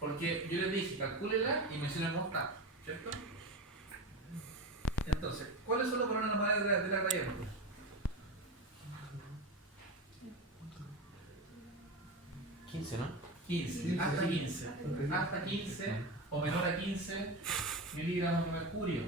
Porque yo les dije, calcúlela y menciona cómo está, ¿cierto? Entonces, ¿cuáles son los valores normales de la gradiente? ¿no? 15, hasta 15. Hasta 15 o menor a 15 miligramos de mercurio.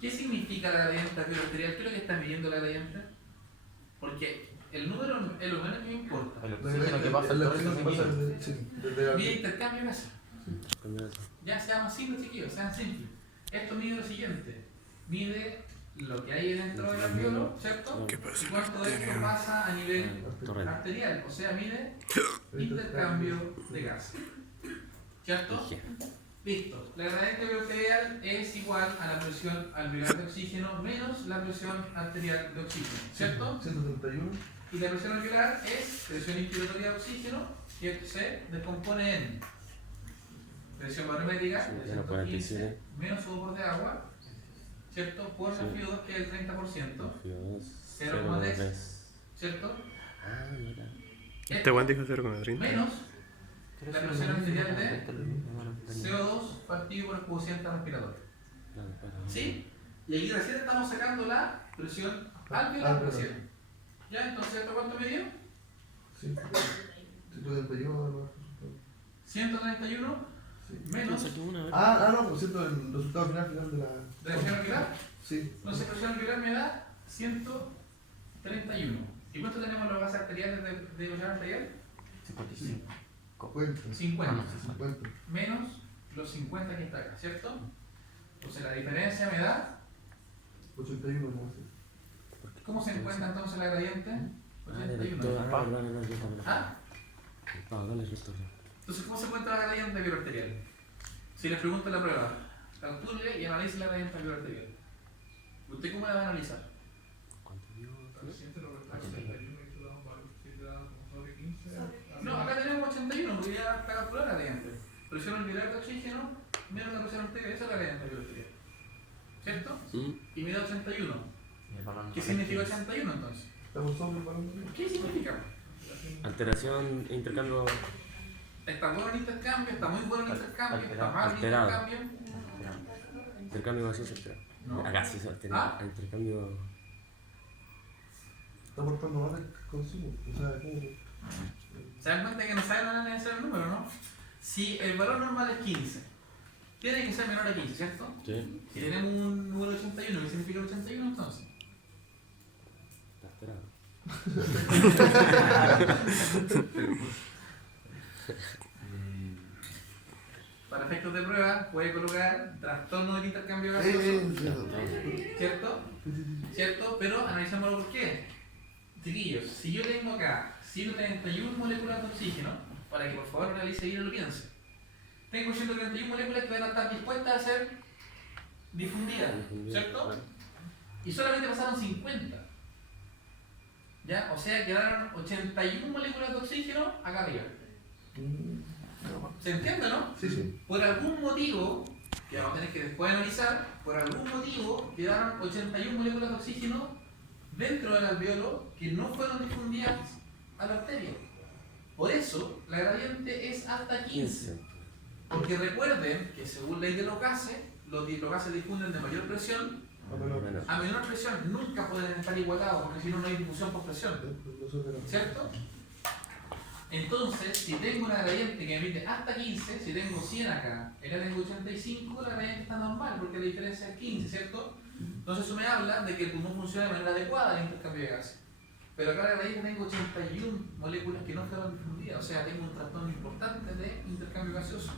¿Qué significa la gradiente arterial? ¿Qué es lo que está midiendo la gradiente? Porque el número es lo menos que me importa. Lo que pasa Mide intercambio gaseoso. Ya seamos simples, chiquillos, sean simples. Esto mide lo siguiente: mide lo que hay dentro del alveolo, ¿cierto? Y cuánto de esto pasa a nivel arterial, o sea, mide intercambio de gases, ¿cierto? Listo. La gradiente arterial es igual a la presión alveolar de oxígeno menos la presión arterial de oxígeno, ¿cierto? 131. Y la presión alveolar es presión inspiratoria de oxígeno que se descompone en presión barométrica de 115 menos su vapor de agua, ¿cierto? Por la FiO2 que es el 30%, 0,3, ¿cierto? Este Juan dijo 0,30. Menos la presión arterial de CO2 partido por el cociente respiratorio. ¿Sí? Y aquí recién estamos sacando la presión alveolar recién. ¿Ya? Entonces, ¿esto cuánto me dio? 131. 131 menos No, por cierto, el resultado final de la. ¿de la presión alveolar? Sí. Entonces, la presión alveolar me da 131. ¿Y cuánto tenemos los gases arteriales de presión arterial? 55. 50. 50. Menos los 50 que está acá, ¿cierto? Entonces, la diferencia me da. 81, ¿no? ¿Cómo se encuentra entonces la gradiente? 81. ¿Ah? Entonces, ¿cómo se encuentra la gradiente arterial? Si les pregunto en la prueba, calcule y analice la gradiente arterial. ¿Usted cómo la va a analizar? No, acá tenemos 81, porque ya está calculada la gradiente. Presión alveolar de oxígeno menos la presión arterial, esa es la gradiente arterial. ¿Cierto? Y me da 81. ¿Qué significa 81 entonces? ¿Estamos sobre el balón? ¿Qué significa? Alteración e intercambio. Está bueno el intercambio, está muy bueno el intercambio, está mal el alterado. intercambio. Intercambio gaseoso alterado. No. Gaseoso alterado. Intercambio. Está aportando más al consumo. O sea, ¿cómo? Se dan cuenta que no saben analizar el número, ¿no? Si el valor normal es 15, tiene que ser menor a 15, ¿cierto? Sí. Si tenemos un número 81, ¿qué significa 81 entonces? Alterado. Para efectos de prueba, puede colocar trastorno del intercambio gaseoso, ¿cierto? ¿Cierto? Pero analicémoslo por qué. Chiquillos, si yo tengo acá 131 moléculas de oxígeno, para que por favor realice bien y lo piense, tengo 131 moléculas que van a estar dispuestas a ser difundidas, ¿cierto? Y solamente pasaron 50. ¿Ya? O sea, quedaron 81 moléculas de oxígeno acá arriba. ¿Se entiende, no? Sí. Por algún motivo, que vamos a tener que después analizar, por algún motivo quedaron 81 moléculas de oxígeno dentro del alveolo que no fueron difundidas a la arteria. Por eso, la gradiente es hasta 15. Porque recuerden que según ley de los gases difunden de mayor presión a menor presión. Nunca pueden estar igualados, porque si no, no hay difusión por presión. ¿Cierto? Entonces, si tengo una gradiente que emite hasta 15, si tengo 100 acá, acá tengo 85, la gradiente está normal, porque la diferencia es 15, ¿cierto? Entonces eso me habla de que el pulmón funciona de manera adecuada en el intercambio de gases. Pero acá la gradiente tengo 81 moléculas que no fueron difundidas, o sea, tengo un trastorno importante de intercambio gaseoso.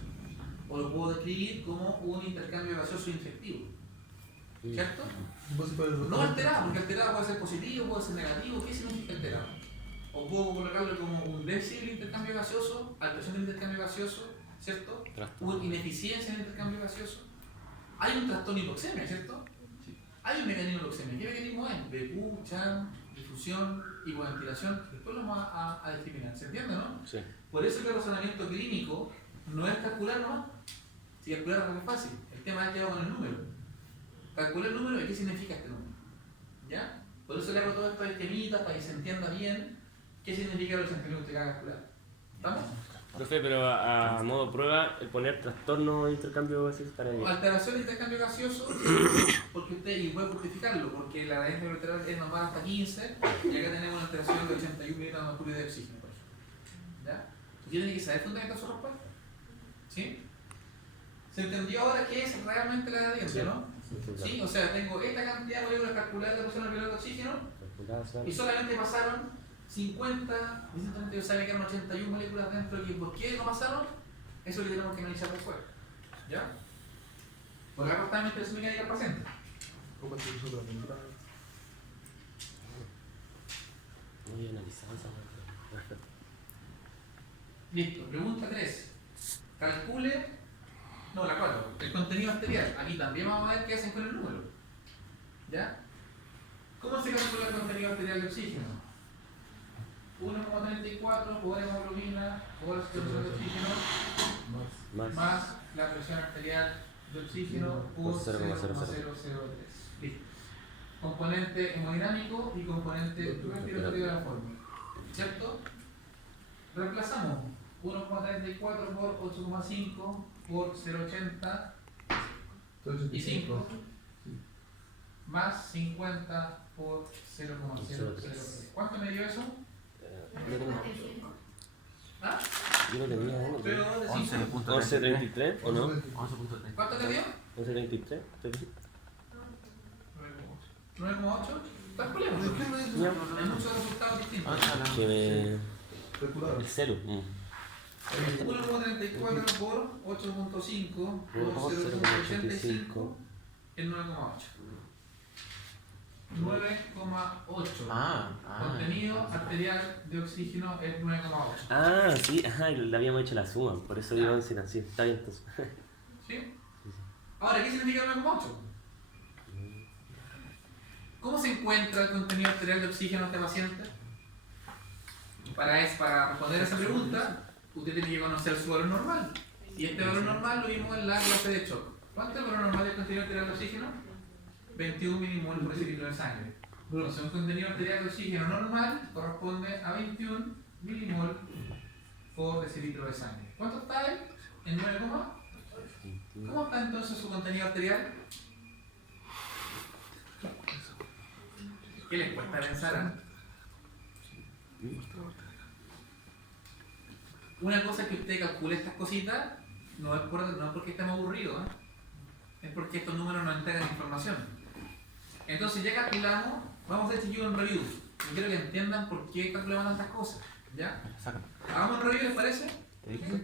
O lo puedo describir como un intercambio gaseoso infectivo. ¿Cierto? No alterado, porque alterado puede ser positivo, puede ser negativo. ¿Qué significa alterado? O puedo colocarlo como un déficit del intercambio gaseoso, alteración del intercambio gaseoso, ¿cierto? Una ineficiencia en el intercambio gaseoso. Hay un trastorno de hipoxemia, ¿cierto? Sí. Hay un mecanismo de hipoxemia. ¿Qué mecanismo es? BQ, CHAN, difusión, hipoventilación. Después lo vamos a discriminar. ¿Se entiende, no? Sí. Por eso que el razonamiento clínico no es calcular nomás. Si calcular es fácil. El tema es que hago con el número. Calcular el número y qué significa este número. ¿Ya? Por eso le hago todas estas esquemitas para que se entienda bien qué significa los 81 que usted va a calcular. ¿Estamos? Profe, pero a modo prueba, el poner trastorno de intercambio gaseoso estaría O bien. alteración de intercambio gaseoso, porque usted y puede justificarlo, porque la radiación bilateral es normal hasta 15 y acá tenemos una alteración de 81 miligramos de mercurio de oxígeno, por ejemplo. ¿Ya? Usted tiene que saber fundamentar su respuesta. ¿Sí? ¿Se entendió ahora qué es realmente la gradiente, no? Sí, o sea, tengo esta cantidad de moléculas calculadas de presión molecular de oxígeno y solamente pasaron 50, yo sabía que eran 81 moléculas dentro y ¿por qué no pasaron? Eso es lo que tenemos que analizar después. ¿Ya? Por la cortamente de su mecánica al paciente. ¿Cómo se usa la membrana? No había analizado esa parte. Listo, pregunta 3. Calcule, no, la 4, el contenido arterial. Aquí también vamos a ver qué hacen con el número. ¿Ya? ¿Cómo se calcula el contenido arterial de oxígeno? 1,34 por hemoglobina por saturación de oxígeno más la presión arterial de oxígeno por 0,003. Listo. Componente hemodinámico y componente respiratorio de la fórmula. ¿Cierto? Reemplazamos 1,34 por 8,5 por 0,80 y 5 más 50 por 0,003. ¿Cuánto me dio eso? ¿Ah? Yo no tenía uno. Pero de 5. 11.33 o no? 11.30. ¿Cuánto te dio? 11.33. 9,8. Calculemos. Hay muchos resultados distintos. Que Calculado. el cero. 1,34 por 8,5 por 0,85 es 9,8. 9,8. Contenido arterial de oxígeno es 9,8. Ah, sí, ajá, le habíamos hecho la suma, por eso dio 11 así. Está bien entonces. ¿Sí? Ahora, ¿qué significa 9,8? ¿Cómo se encuentra el contenido arterial de oxígeno en este paciente? Para responder a esa pregunta, usted tiene que conocer su valor normal. Y este valor normal lo vimos en la clase de shock. ¿Cuánto es el valor normal del contenido arterial de oxígeno? 21 milimol por decilitro de sangre. Entonces, un contenido arterial de oxígeno normal corresponde a 21 milimol por decilitro de sangre. ¿Cuánto está él? En 9, ¿cómo está entonces su contenido arterial? ¿Qué les cuesta pensar? Una cosa es que usted calcule estas cositas, no es porque estemos aburridos, es porque estos números nos entregan información. Entonces ya calculamos, vamos a hacer chiquillos un review. Yo quiero que entiendan por qué calculamos tantas cosas. ¿Ya? Hagamos un review, ¿les parece? ¿Te dicto?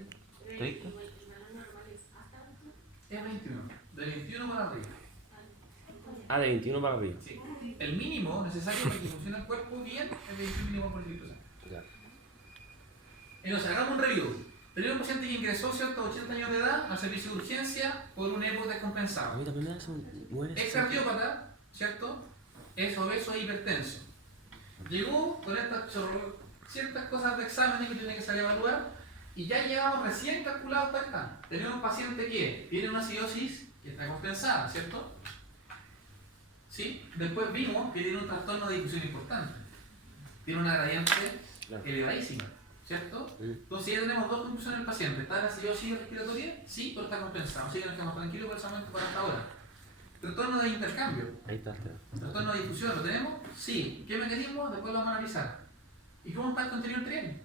Es 21. De 21 para arriba. Ah, de 21 para arriba. Sí. El mínimo necesario para que funcione el cuerpo bien es 21 milimol por litro de sangre. Ya. Entonces, hagamos un review. Tenemos un paciente que ingresó, ¿cierto?, a 80 años de edad al servicio de urgencia por un EPO A descompensado. mí también me da son mueres. Es cardiópata, ¿cierto? Es obeso e hipertenso. Llegó con estas ciertas cosas de exámenes que tiene que salir a evaluar y ya llevamos recién calculado hasta acá. Tenemos un paciente que tiene una acidosis que está compensada, ¿cierto? ¿Sí? Después vimos que tiene un trastorno de difusión importante. Tiene una gradiente elevadísima, ¿cierto? Entonces ya tenemos dos conclusiones del paciente. ¿Está en acidosis respiratoria? Sí, pero está compensado. Así que nos quedamos tranquilos por solamente por hasta ahora. Trastorno de intercambio. Ahí está. Trastorno de difusión, ¿lo tenemos? Sí. ¿Qué mecanismo? Después lo vamos a analizar. ¿Y cómo está el contenido arterial?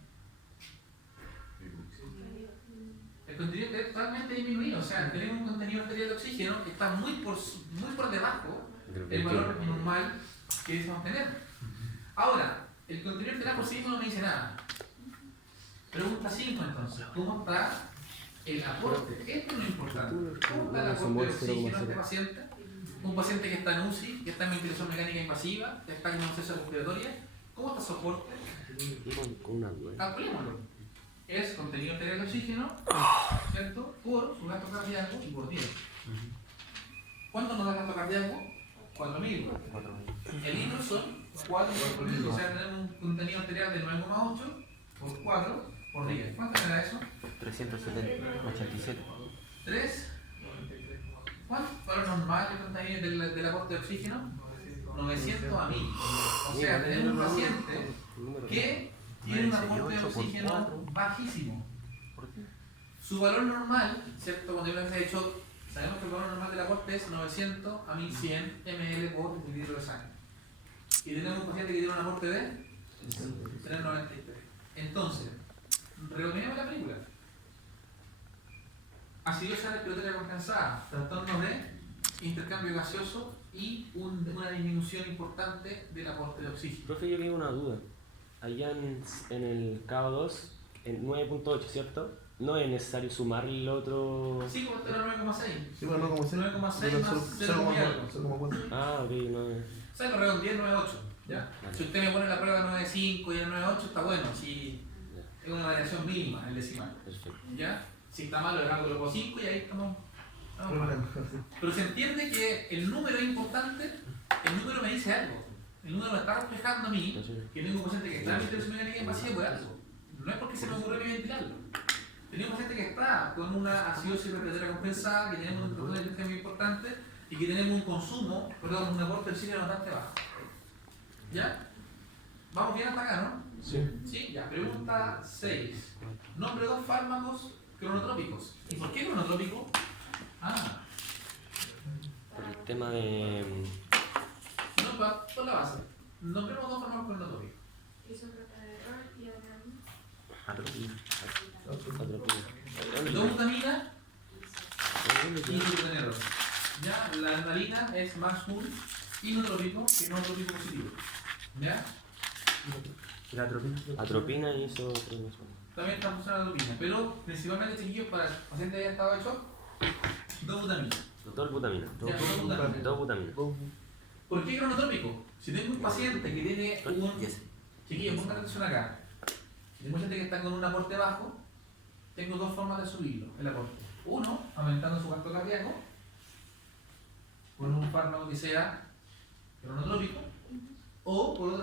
El contenido arterial totalmente disminuido. O sea, tenemos un contenido arterial de oxígeno que está muy por debajo del valor normal que deberíamos tener. Ahora, el contenido arterial por sí mismo no me dice nada. Pregunta 5 entonces. ¿Cómo está el aporte? Esto es lo importante. ¿Cómo está el aporte de oxígeno a este paciente? Un paciente que está en UCI, que está en ventilación mecánica invasiva, que está en un proceso respiratorio. ¿Cómo está su aporte? Con una duda. Calculémoslo. Es contenido arterial de oxígeno, ¿cierto? Por su gasto cardíaco y por 10. ¿Cuánto nos da el gasto cardíaco? 4.000. El litro son 4 por litro. O sea, tenemos un contenido arterial de 9,8 por 4 por 10. ¿Cuánto me da eso? 387. 3. ¿Cuánto valor normal del aporte de oxígeno? 900 a 1000. O sea, tenemos un paciente que tiene un aporte de oxígeno bajísimo. Su valor normal, ¿cierto? Cuando yo les he dicho, sabemos que el valor normal del aporte es 900 a 1100 ml por mililitro de sangre. Y tenemos un paciente que tiene un aporte de 393. Entonces, redondeemos la película. Acidosis respiratoria compensada, trastornos de intercambio gaseoso y una disminución importante del aporte de oxígeno. Profe, yo tengo una duda. Allá en el KO2, en 9.8, ¿cierto? No es necesario sumar el otro... Sí, como era 9,6. Sí, bueno, no como 6. 9,6 más 0,4. 0,4. Ah, ok, no es... O sea, lo redondeé 9,8. ¿Ya? Vale. Si usted me pone la prueba 9,5 y el 9,8 está bueno. Si es una variación mínima en el decimal. Perfecto. ¿Ya? Si está malo, le hago los 5 y ahí estamos mal. Pero se entiende que el número es importante, el número me dice algo. El número me está reflejando a mí que tengo un paciente que está en ventilación mecánica invasiva por algo. No es porque se me ocurrió a mí ventilarlo. Tenía un paciente que está con una acidosis respiratoria compensada, que tenemos un trastorno de intestino muy importante y que tenemos un consumo, perdón, un aporte de oxígeno bastante bajo. ¿Ya? Vamos bien hasta acá, ¿no? Sí. Sí, ya. Pregunta 6. Nombre 2 fármacos cronotrópicos. ¿Y por qué cronotrópico? Ah, Por el tema de... no, por la base. Nombremos 2 fármacos cronotrópicos. Isopropanol y adrenalina. Atropina. Dos butamina y glutenero. Ya, la adrenalina es más un inotrópico que no trópico positivo. ¿Ya? ¿Y la atropina? Atropina y eso... También está funcionando la atropina, pero principalmente, chiquillos, para el paciente que haya estado hecho, dos butaminas. Dos butaminas. Ya, dos butaminas. Dos butaminas. ¿Por qué cronotrópico? Si tengo un paciente que tiene un... Yes. Chiquillos, pongan atención acá. Si tengo un paciente que está con un aporte bajo, tengo dos formas de subirlo, el aporte. Uno, aumentando su gasto cardíaco, con un fármaco que sea cronotrópico, o por otra